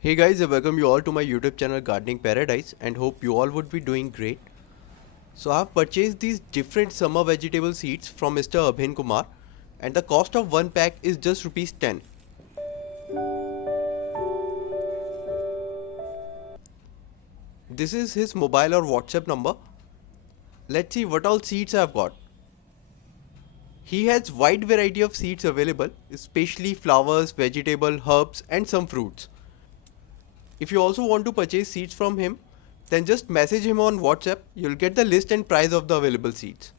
Hey guys, I welcome you all to my YouTube channel Gardening Paradise and hope you all would be doing great. So I have purchased these different summer vegetable seeds from Mr. Abhinn Kumar and the cost of one pack is just rupees 10. This is his mobile or WhatsApp number. Let's see what all seeds I have got. He has wide variety of seeds available, especially flowers, vegetable, herbs and some fruits. If you also want to purchase seeds from him, then just message him on WhatsApp. You'll get the list and price of the available seeds.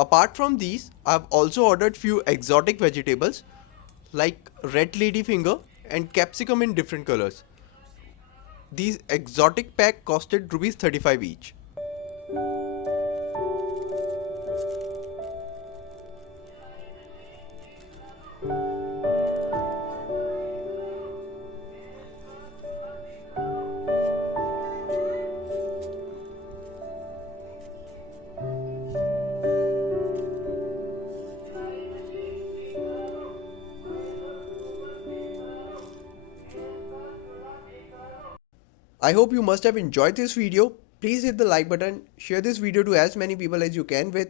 Apart from these, I've also ordered few exotic vegetables like red ladyfinger and capsicum in different colors. These exotic pack costed rupees 35 each. I hope you must have enjoyed this video. Please hit the like button, share this video to as many people as you can with.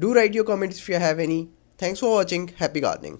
Do write your comments if you have any. Thanks for watching. Happy gardening.